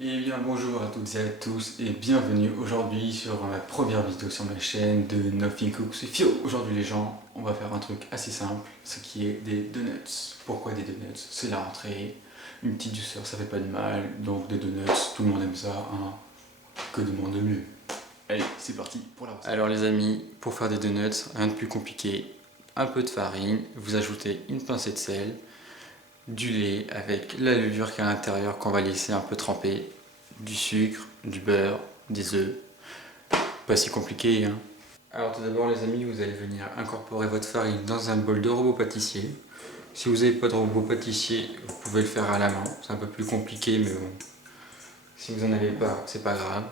Et bien bonjour à toutes et à tous et bienvenue aujourd'hui sur ma première vidéo sur ma chaîne de Nothing Cooks with You. Aujourd'hui les gens, on va faire un truc assez simple, ce qui est des donuts. Pourquoi des donuts? C'est la rentrée, une petite douceur, ça fait pas de mal, donc des donuts, tout le monde aime ça, hein. Que demande de mieux? Allez, c'est parti pour la recette. Alors les amis, pour faire des donuts, rien de plus compliqué. Un peu de farine, vous ajoutez une pincée de sel, du lait avec la levure qui est à l'intérieur qu'on va laisser un peu tremper, du sucre, du beurre, des œufs. Pas si compliqué, hein. Alors tout d'abord les amis, vous allez venir incorporer votre farine dans un bol de robot pâtissier. Si vous n'avez pas de robot pâtissier, vous pouvez le faire à la main. C'est un peu plus compliqué, mais bon, si vous n'en avez pas, c'est pas grave.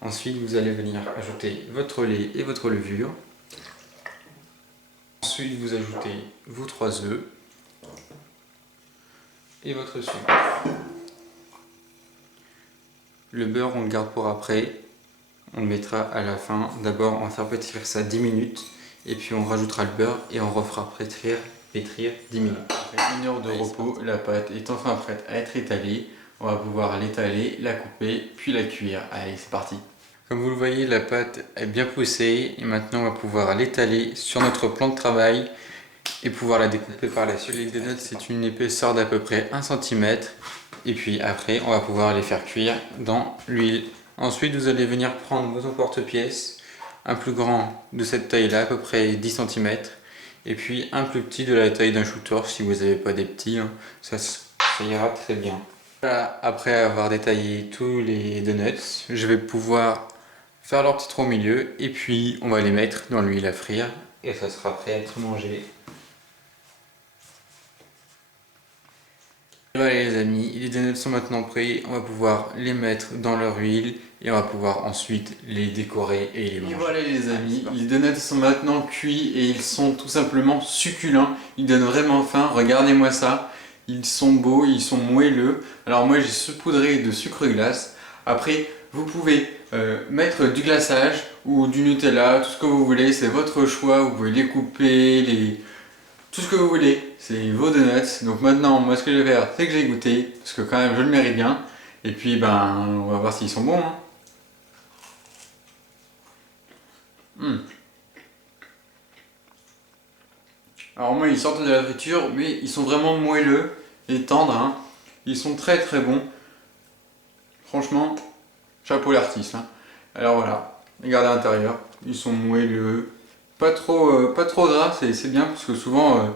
Ensuite, vous allez venir ajouter votre lait et votre levure. Ensuite, vous ajoutez vos 3 œufs et votre sucre. Le beurre, on le garde pour après. On le mettra à la fin. D'abord, on va faire pétrir ça 10 minutes. Et puis, on rajoutera le beurre et on refera pétrir 10 minutes. Après 1 heure de repos, la pâte est enfin prête à être étalée. On va pouvoir l'étaler, la couper, puis la cuire. Allez, c'est parti! Comme vous le voyez, la pâte est bien poussée. Et maintenant, on va pouvoir l'étaler sur notre plan de travail et pouvoir la découper par la suite. Les donuts, c'est une épaisseur d'à peu près 1 cm. Et puis après, on va pouvoir les faire cuire dans l'huile. Ensuite, vous allez venir prendre votre porte-pièce, un plus grand de cette taille-là, à peu près 10 cm, et puis un plus petit de la taille d'un shooter, si vous n'avez pas des petits, hein, ça ira très bien. Voilà, après avoir détaillé tous les donuts, je vais pouvoir faire leur petit trou au milieu, et puis on va les mettre dans l'huile à frire, et ça sera prêt à être mangé. Voilà les amis, les donuts sont maintenant prêts, on va pouvoir les mettre dans leur huile et on va pouvoir ensuite les décorer et les manger. Et voilà les amis, les donuts sont maintenant cuits et ils sont tout simplement succulents, ils donnent vraiment faim, regardez-moi ça, ils sont beaux, ils sont moelleux. Alors moi j'ai saupoudré de sucre glace, après vous pouvez mettre du glaçage ou du Nutella, tout ce que vous voulez, c'est votre choix, vous pouvez les couper, tout ce que vous voulez, c'est vos donuts. Donc maintenant, moi ce que je vais faire, c'est que j'ai goûté, parce que quand même je le mérite bien. Et puis ben, on va voir s'ils sont bons, hein. Alors moi, ils sortent de la friture, mais ils sont vraiment moelleux et tendres, hein. Ils sont très très bons. Franchement, chapeau l'artiste, hein. Alors voilà, regardez à l'intérieur, ils sont moelleux. Pas trop gras, c'est bien, parce que souvent...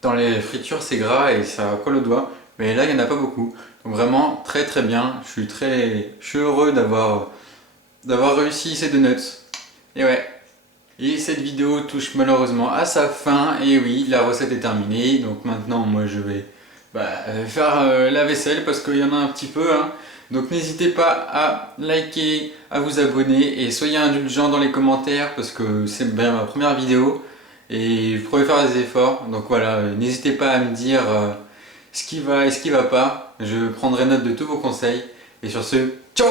dans les fritures c'est gras et ça colle au doigt, mais là il n'y en a pas beaucoup. Donc vraiment très très bien, je suis heureux d'avoir réussi ces donuts. Et ouais, et cette vidéo touche malheureusement à sa fin, et oui, la recette est terminée, donc maintenant moi je vais faire la vaisselle parce qu'il y en a un petit peu, hein. Donc n'hésitez pas à liker, à vous abonner et soyez indulgents dans les commentaires parce que c'est bien ma première vidéo et je pourrais faire des efforts. Donc voilà, n'hésitez pas à me dire ce qui va et ce qui va pas. Je prendrai note de tous vos conseils. Et sur ce, ciao!